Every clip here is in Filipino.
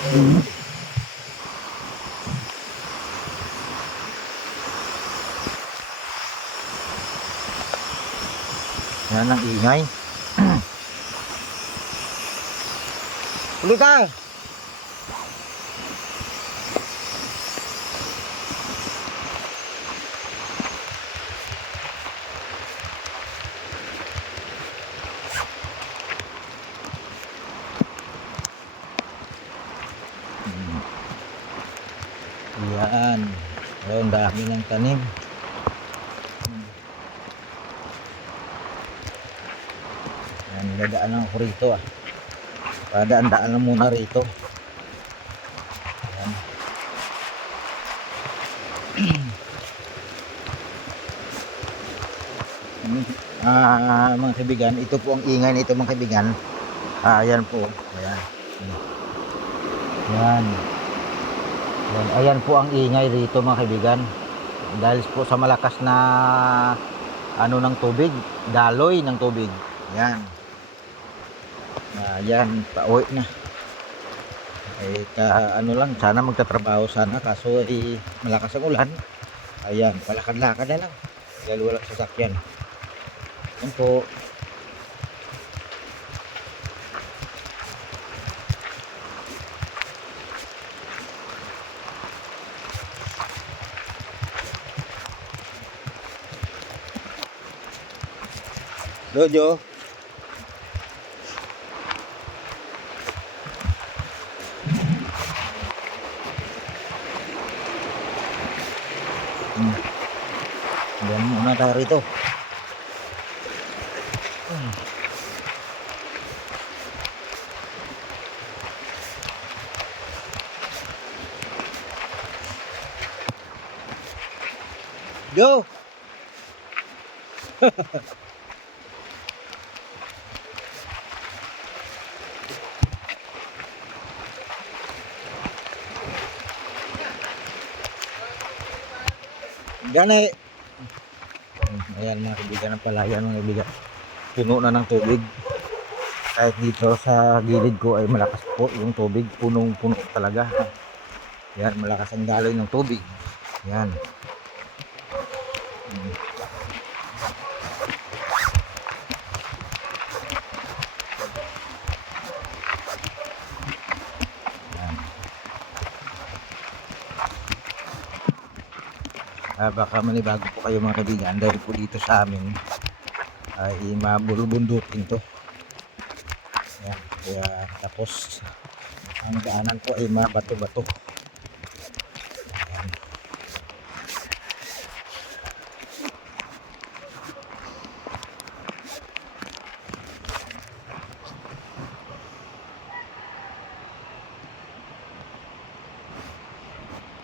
Yan ang ingay. Huli ka! Yan. Ayun, dami ng tanim. Yan, dadaan ako rito ah. Padaan-daan lang muna rito. Yan. Mga kaibigan, ito po ang ingay nito mga kaibigan. Ayan po. Ayan. Yan. Yan. Ayan po ang ingay rito mga kaibigan. Dahil po sa malakas na ano ng tubig, daloy ng tubig. Yan. Yan, pauwi na. Ano lang, sana magtatrabaho sana kaso malakas ang ulan. Ayan, palakad-lakad na lang. Dahil walang sasakyan. Yan po. Dojo. Diyan muna tayo rito. Go! Gani. Ayan mga kaibigan ng palayan mga kaibigan. Puno na ng tubig. Kahit dito sa gilid ko ay malakas po yung tubig. Punong-puno talaga. Yan, malakas ang daloy ng tubig. Yan. Baka manibago po kayo mga kaibigan dahil po dito sa amin ay mabulubundukin to. Yan, kaya tapos ang daanan po ay mabato-bato.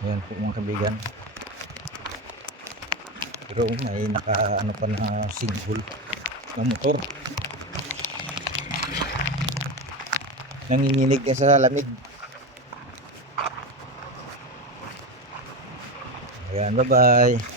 Yan po mga kaibigan. Pero may naka ano pa na single na motor. Nanginginig ka sa lamig. Ayan, bye bye.